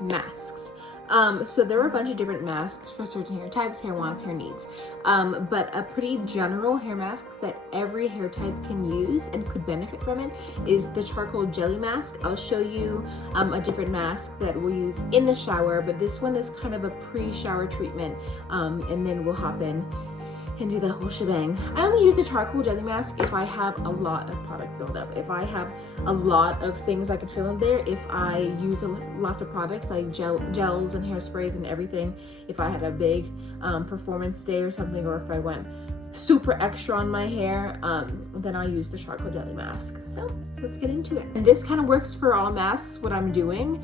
masks. So there are a bunch of different masks for certain hair types, hair wants, hair needs. But a pretty general hair mask that every hair type can use and could benefit from it is the charcoal jelly mask. I'll show you a different mask that we'll use in the shower, but this one is kind of a pre-shower treatment, and then we'll hop in and do the whole shebang. I only use the charcoal jelly mask if I have a lot of product buildup. If I have a lot of things I could fill in there, if I use lots of products like gels and hairsprays and everything, if I had a big performance day or something, or if I went super extra on my hair, then I'll use the charcoal jelly mask. So let's get into it. And this kind of works for all masks, what I'm doing.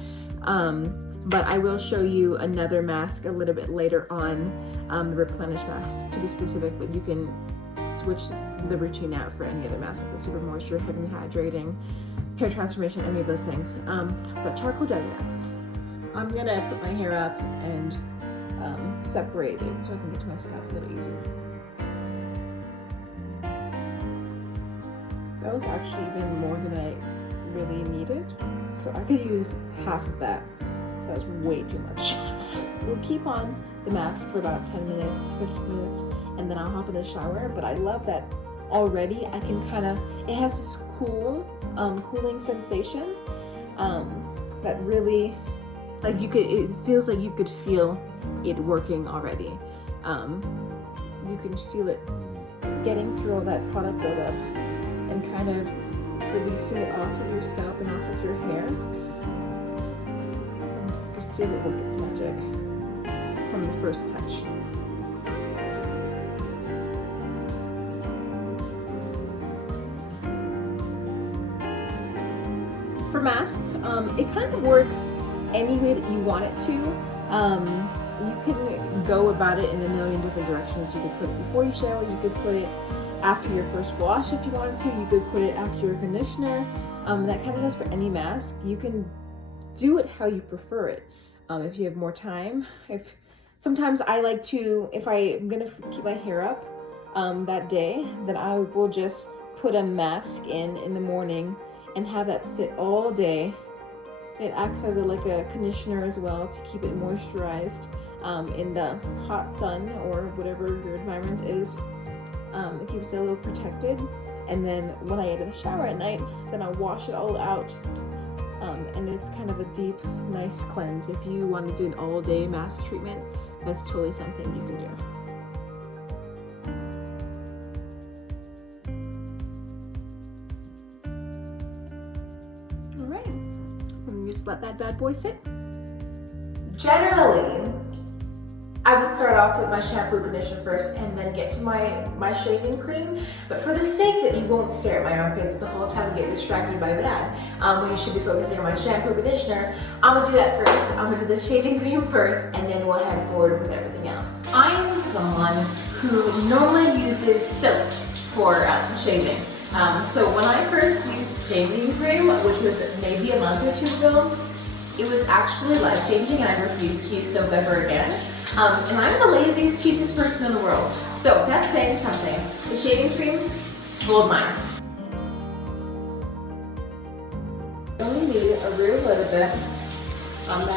But I will show you another mask a little bit later on, the Replenish mask to be specific, but you can switch the routine out for any other mask, like the Super Moisture, Heavy Hydrating, Hair Transformation, any of those things. But charcoal jelly mask. I'm gonna put my hair up and separate it so I can get to my scalp a little easier. That was actually even more than I really needed, so I could use half of that. That was way too much. We'll keep on the mask for about 10 minutes, 15 minutes, and then I'll hop in the shower. But I love that already I can it has this cool, cooling sensation that really, like it feels like you could feel it working already. You can feel it getting through all that product buildup and kind of releasing it off of your scalp and off of your hair. Feel it work its magic from the first touch. For masks, it kind of works any way that you want it to. You can go about it in a million different directions. You could put it before you shower, you could put it after your first wash if you wanted to, you could put it after your conditioner. That kind of goes for any mask. You can do it how you prefer it. If you have more time, sometimes I like to, if I'm gonna keep my hair up that day, then I will just put a mask in the morning and have that sit all day. It acts as like a conditioner as well to keep it moisturized in the hot sun or whatever your environment is. It keeps it a little protected. And then when I get in the shower at night, then I wash it all out. And it's kind of a deep, nice cleanse. If you want to do an all-day mask treatment, that's totally something you can do. All right, let me just let that bad boy sit. Generally, I would start off with my shampoo conditioner first and then get to my shaving cream. But for the sake that you won't stare at my armpits the whole time and get distracted by that, when you should be focusing on my shampoo conditioner, I'm gonna do that first. I'm gonna do the shaving cream first, and then we'll head forward with everything else. I'm someone who normally uses soap for shaving. So when I first used shaving cream, which was maybe a month or two ago, it was actually life-changing, and I refused to use soap ever again. And I'm the laziest, cheapest person in the world. So that's saying something. The shaving cream, gold mine. You only need a real little bit. That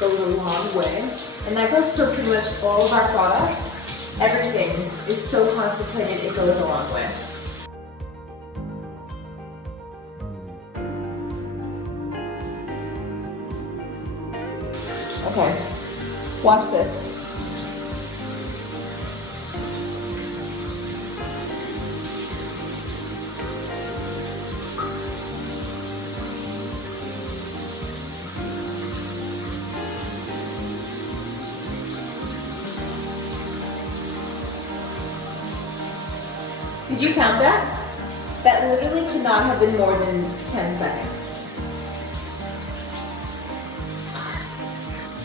goes a long way. And that goes for pretty much all of our products. Everything is so concentrated, it goes a long way. Okay. Watch this. Did you count that? That literally could not have been more than 10 seconds.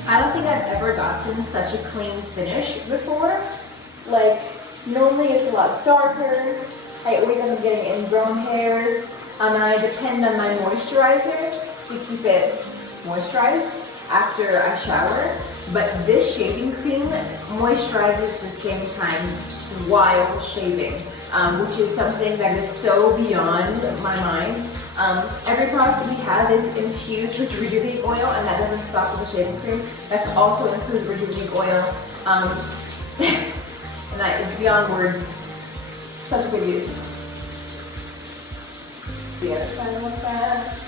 I don't think I've ever gotten such a clean finish before. Like, normally it's a lot darker. I always end up getting ingrown hairs. And I depend on my moisturizer to keep it moisturized after I shower. But this shaving cream moisturizes the same time while shaving, which is something that is so beyond my mind. Every product that we have is infused with Rejuvabeads oil, and that doesn't stop with the shaving cream. That's also includes Rejuvabeads oil. And that is beyond words. Such a good use. The other side like that.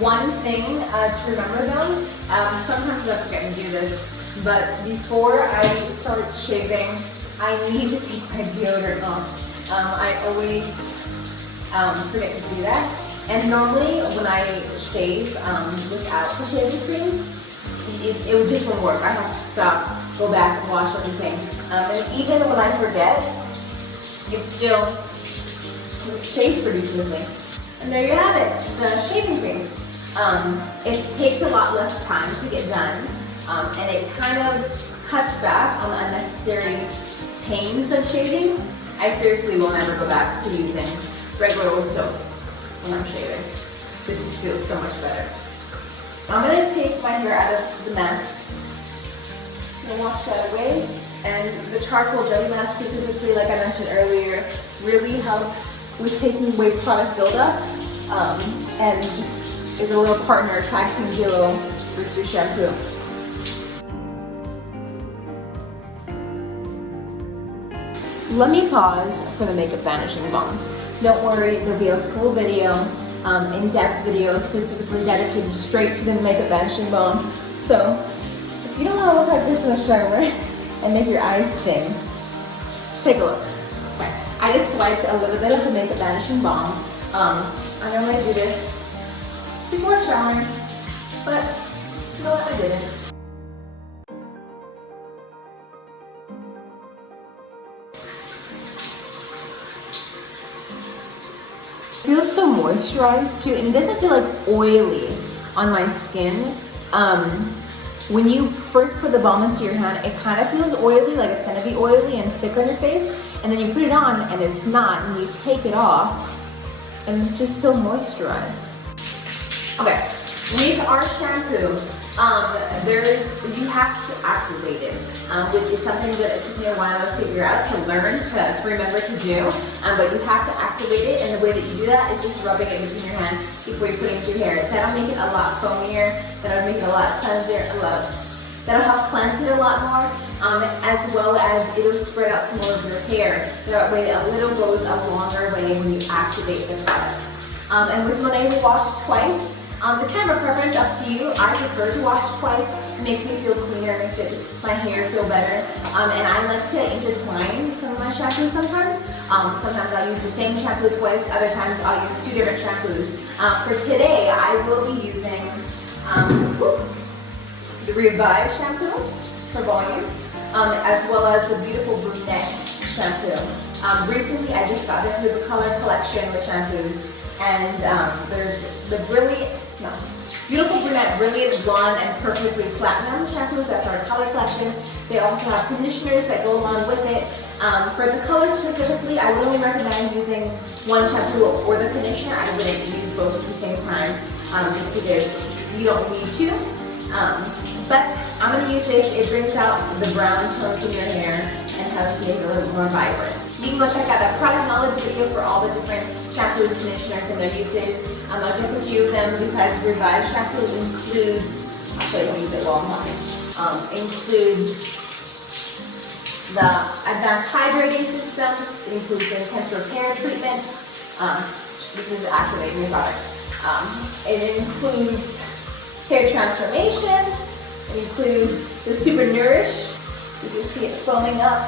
One thing to remember though, sometimes I forget to do this, but before I start shaving, I need to take my deodorant off. I always forget to do that. And normally when I shave without the shaving cream, it just won't work. I have to stop, go back and wash everything. And even when I forget, it still shaves pretty smoothly. And there you have it, the shaving cream. It takes a lot less time to get done, and it kind of cuts back on the unnecessary pains of shaving. I seriously will never go back to using regular old soap when I'm shaving. This just feels so much better. I'm going to take my hair out of the mask. I'm going to wash that away. And the charcoal jelly mask specifically, like I mentioned earlier, really helps with taking away product buildup, and just is a little partner, tag team duo with your shampoo. Let me pause for the makeup vanishing balm. Don't worry, there'll be a full video, in-depth video specifically dedicated straight to the makeup vanishing balm. So if you don't want to look like this in the shower and make your eyes sting, take a look. I just swiped a little bit of the makeup vanishing balm. I normally do this before showering, but you know what, I didn't. Feels so moisturized too, and it doesn't feel like oily on my skin. When you first put the balm into your hand, it kind of feels oily, like it's gonna be oily and thick on your face, and then you put it on and it's not, and you take it off, and it's just so moisturized. Okay, with our shampoo, you have to activate it, which is something that it took me a while to figure out, to learn, to remember to do. But you have to activate it, and the way that you do that is just rubbing it between your hands before you put it into your hair. That'll make it a lot foamier, that'll make it a lot cleansier, that'll help cleanse it a lot more, as well as it'll spread out some more of your hair. That way a little goes a longer way when you activate the product. And with MONAT, we wash twice. The camera preference, up to you. I prefer to wash twice. It makes me feel cleaner, it makes my hair feel better. And I like to intertwine some of my shampoos sometimes. Sometimes I'll use the same shampoo twice, other times I'll use two different shampoos. For today, I will be using the Revive shampoo for volume, as well as the beautiful brunette shampoo. Recently, I just got into the color collection with shampoos, and there's the Beautiful Brunette Brilliant Blonde and Perfectly Platinum shampoos. That's our color collection. They also have conditioners that go along with it. For the color specifically, I would only recommend using one shampoo or the conditioner. I wouldn't use both at the same time, just because you don't need to. But I'm going to use this. It brings out the brown tones in your hair and helps make it a little more vibrant. You can go check out that product knowledge video for all the different shampoos, conditioners, and their uses. I'll just a few of them because Revive shampoo includes, I'll show you how to use it while I'm talking, includes the advanced hydrating system. It includes the intense repair treatment. This is the activating product. It includes hair transformation. It includes the Super Nourish. You can see it foaming up.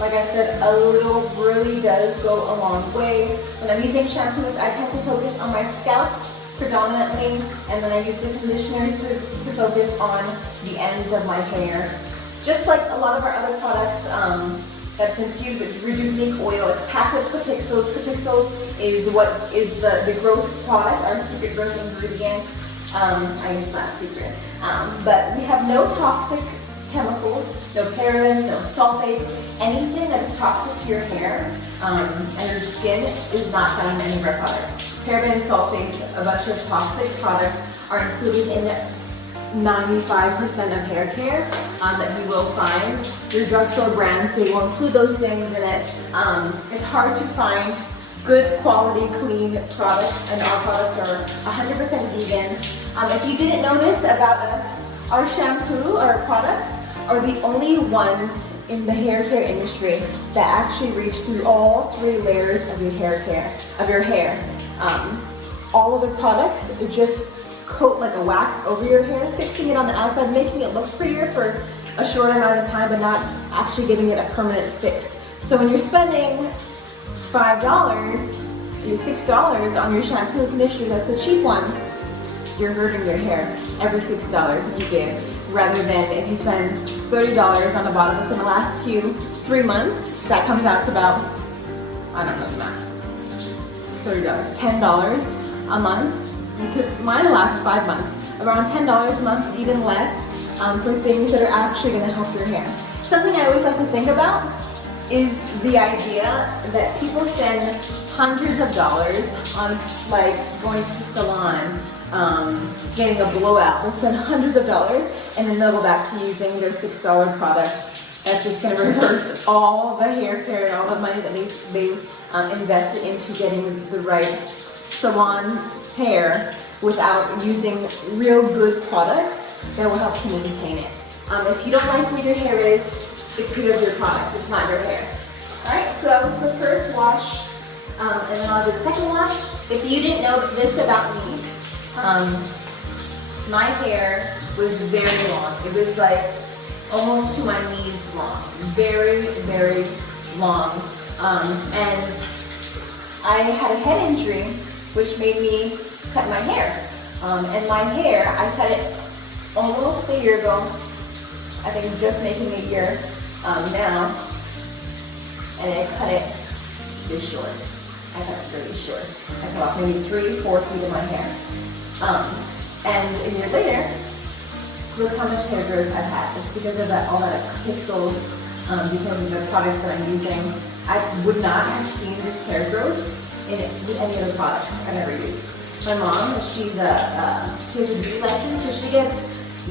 Like I said, a little really does go a long way. When I'm using shampoos, I tend to focus on my scalp predominantly, and then I use the conditioners to focus on the ends of my hair. Just like a lot of our other products that's infused with Rejuvabeads oil, it's packed with capixols. Capixols is what is the growth product, our secret growth ingredient. I guess it's not secret. But we have no toxic chemicals, no parabens, no sulfates. Anything that is toxic to your hair and your skin is not found in any of our products. Parabens, sulfates, a bunch of toxic products are included in 95% of hair care that you will find. Your drugstore brands, they will include those things in it. It's hard to find good quality, clean products, and our products are 100% vegan. If you didn't know this about us, our shampoo, our products, are the only ones in the hair care industry that actually reach through all 3 layers of your hair. All of the products just coat like a wax over your hair, fixing it on the outside, making it look prettier for a short amount of time, but not actually giving it a permanent fix. So when you're spending $5 or $6 on your shampoo and conditioner, that's the cheap one, you're hurting your hair every $6 that you give, rather than if you spend $30 on a bottle that's gonna last you 3 months, that comes out to about, I don't know the math, $30, $10 a month. Mine lasts 5 months, around $10 a month, even less, for things that are actually gonna help your hair. Something I always like to think about is the idea that people spend hundreds of dollars on like going to the salon, getting a blowout. They'll spend hundreds of dollars and then they'll go back to using their $6 product that's just going to reverse all the hair care and all the money that they invested into getting the right salon hair without using real good products that will help to maintain it. If you don't like where your hair is, it's because of your products, it's not your hair. Alright, so that was the first wash, and then I'll do the second wash. If you didn't know this about me, my hair was very long. It was like almost to my knees long. Very, very long. And I had a head injury, which made me cut my hair. And my hair, I cut it almost a year ago. I think just making a year now. And I cut it this short. I cut it really short. I cut off maybe 3-4 feet of my hair. And a year later, look how much hair growth I've had. It's because of all that pixels, because of the products that I'm using. I would not have seen this hair growth in any of the products I've ever used. My mom, she has a beauty license, so she gets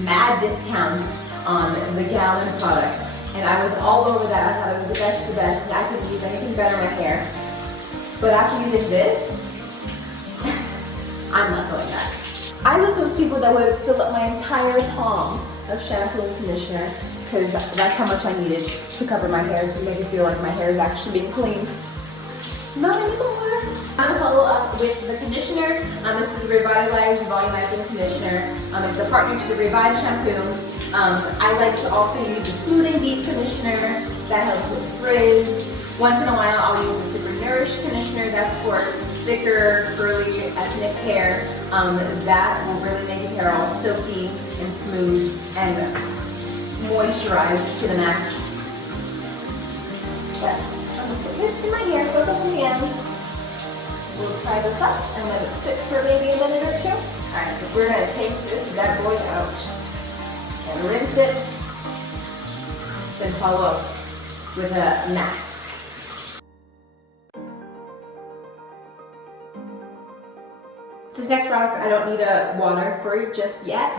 mad discounts on the gallon products. And I was all over that. I thought it was the best, and I couldn't use anything better in my hair. But after using this, I'm not going back. I was those people that would fill up my entire palm of shampoo and conditioner because that's how much I needed to cover my hair to make it feel like my hair is actually being cleaned. Not anymore. I'm going to follow up with the conditioner. This is the Revitalize Volumizing Conditioner. It's a partner to the Revive Shampoo. I like to also use the Smoothing Deep Conditioner. That helps with frizz. Once in a while, I'll use the Super Nourish Conditioner. That's for thicker, curly, ethnic hair. That will really make your hair all silky and smooth and moisturized to the max. But I'm going to put this in my hair, put this in the ends. We'll tie this up and let it sit for maybe a minute or two. Alright, so we're going to take this bad boy out and rinse it, then follow up with a mask. This next product I don't need a water for just yet.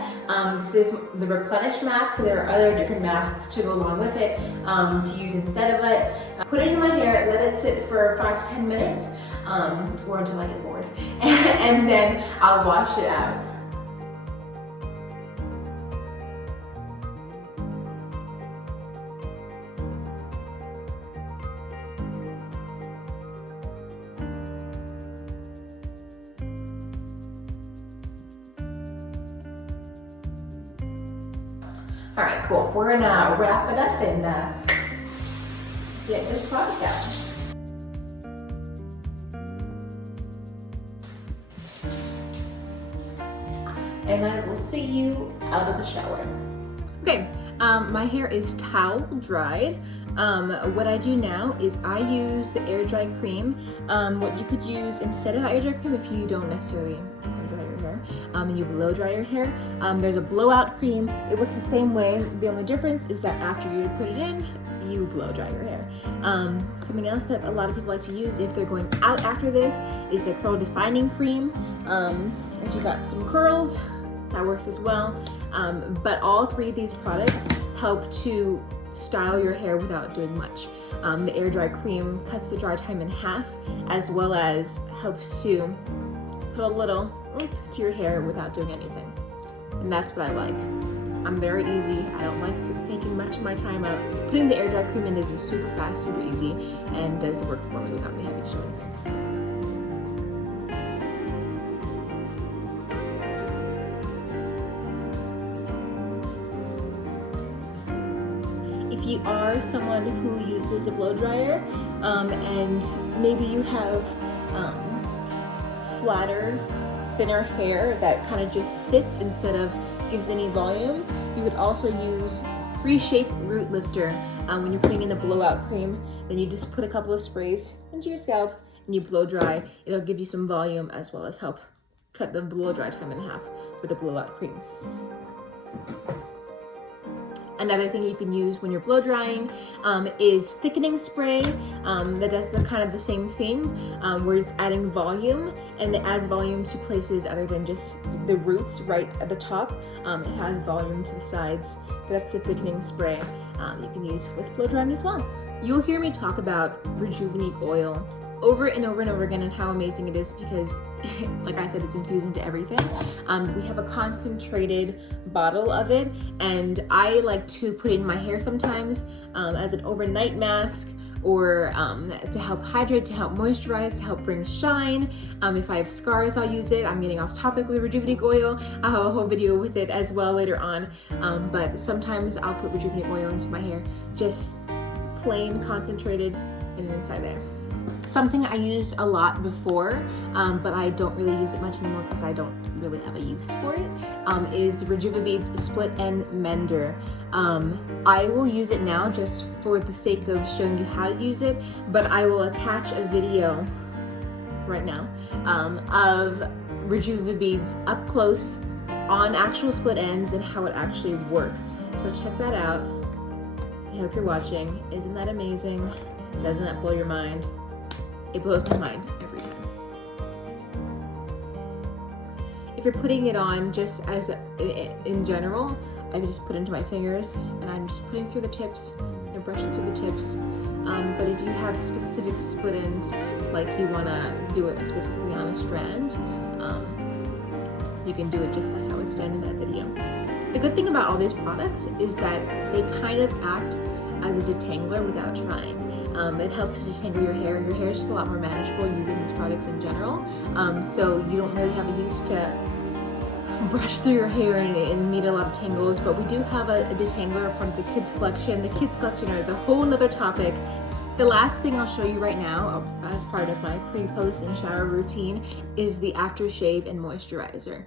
This is the Replenish Mask. There are other different masks to go along with it to use instead of it. Put it in my hair, let it sit for 5 to 10 minutes or until I get bored. And then I'll wash it out. All right, cool. We're gonna wrap it up and get this product out. And I will see you out of the shower. Okay, my hair is towel dried. What I do now is I use the air dry cream. What you could use instead of air dry cream if you don't necessarily air dry your hair, and you blow dry your hair, there's a blowout cream. It works the same way. The only difference is that after you put it in, you blow dry your hair. Something else that a lot of people like to use if they're going out after this is the curl defining cream. If you've got some curls, that works as well. But all three of these products help to style your hair without doing much. The air dry cream cuts the dry time in half, as well as helps to put a little oomph to your hair without doing anything. And that's what I like. I'm very easy. I don't like taking much of my time out. Putting the air dry cream in is super fast, super easy, and does the work for me without me having to do anything. If you are someone who uses a blow dryer, and maybe you have flatter, thinner hair that kind of just sits instead of gives any volume, you could also use Reshape Root Lifter. When you're putting in the blowout cream, then you just put a couple of sprays into your scalp and you blow dry. It'll give you some volume as well as help cut the blow dry time in half with the blowout cream. Another thing you can use when you're blow drying is thickening spray that does kind of the same thing, where it's adding volume, and it adds volume to places other than just the roots right at the top. It has volume to the sides. That's the thickening spray you can use with blow drying as well. You'll hear me talk about Rejuvebeads oil over and over and over again and how amazing it is because, like I said, it's infused into everything. We have a concentrated bottle of it, and I like to put it in my hair sometimes as an overnight mask, or to help hydrate, to help moisturize, to help bring shine. If I have scars, I'll use it. I'm getting off topic with Rejuvebeads oil. I'll have a whole video with it as well later on. But sometimes I'll put Rejuvebeads oil into my hair, just plain concentrated and inside there. Something I used a lot before, but I don't really use it much anymore because I don't really have a use for it, is Rejuvabeads Split End Mender. I will use it now just for the sake of showing you how to use it, but I will attach a video right now of Rejuvabeads up close on actual split ends and how it actually works. So check that out. I hope you're watching. Isn't that amazing? Doesn't that blow your mind? It blows my mind every time. If you're putting it on just as in general, I just put it into my fingers and I'm just putting through the tips and brushing through the tips. But if you have specific split ends, like you want to do it specifically on a strand, you can do it just like how it's done in that video. The good thing about all these products is that they kind of act as a detangler without trying. It helps to detangle your hair. Your hair is just a lot more manageable using these products in general. So you don't really have a use to brush through your hair and meet a lot of tangles, but we do have a detangler part of the kids collection. The kids collection is a whole nother topic. The last thing I'll show you right now as part of my pre-post and shower routine is the aftershave and moisturizer.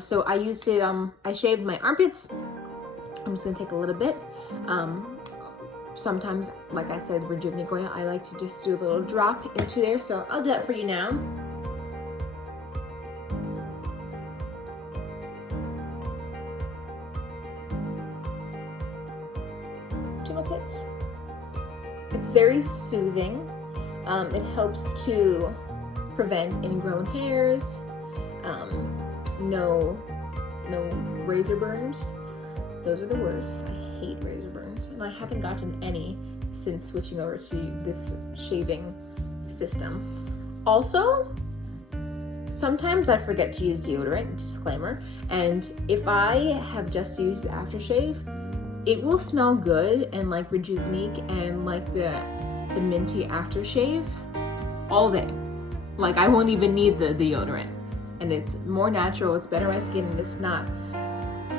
So I used it, I shaved my armpits. I'm just gonna take a little bit. Sometimes, like I said, Rejuvebeads oil, I like to just do a little drop into there, so I'll do that for you now. To my pits. It's very soothing. It helps to prevent ingrown hairs, no razor burns. Those are the worst. I hate razor burns, and I haven't gotten any since switching over to this shaving system. Also, sometimes I forget to use deodorant, disclaimer, and if I have just used the aftershave, it will smell good and like Rejuvebeads and like the minty aftershave all day. Like I won't even need the deodorant, and it's more natural, it's better on my skin, and it's not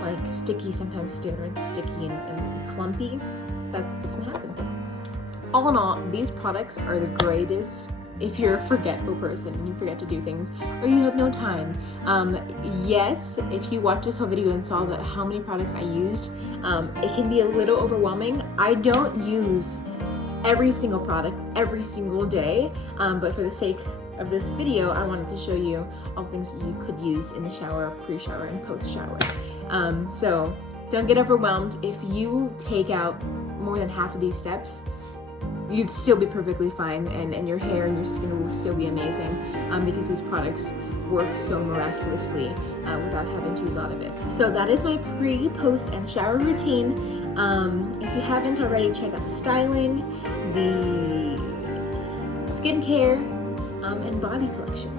like sticky. Sometimes deodorant's sticky and clumpy. That doesn't happen. All in all, these products are the greatest if you're a forgetful person and you forget to do things or you have no time. Yes, if you watched this whole video and saw that how many products I used, it can be a little overwhelming. I don't use every single product every single day, but for the sake of this video, I wanted to show you all the things that you could use in the shower, pre-shower, and post-shower. So don't get overwhelmed. If you take out more than half of these steps, you'd still be perfectly fine, and your hair and your skin will still be amazing, because these products work so miraculously without having to use a lot of it. So that is my pre, post, and shower routine. If you haven't already, check out the styling, the skincare, and body collection.